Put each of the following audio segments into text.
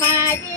my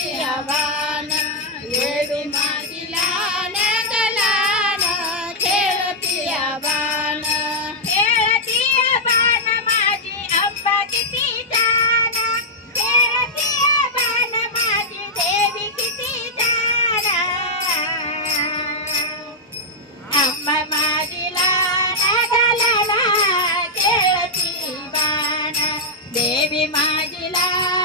ಗತಿಯ ಬಾನಿಯ ಬಾನ ಮಾ ಅಮ್ಮ ಕಿತಿ ಜಾನಿಯ ಬಾನಿ ದೇವೀ ಕಾಣಾ ಅಮ್ಮ ಮಾಜಿ ಲ ಗೀ ದೇವಿ ಮಾಜಿ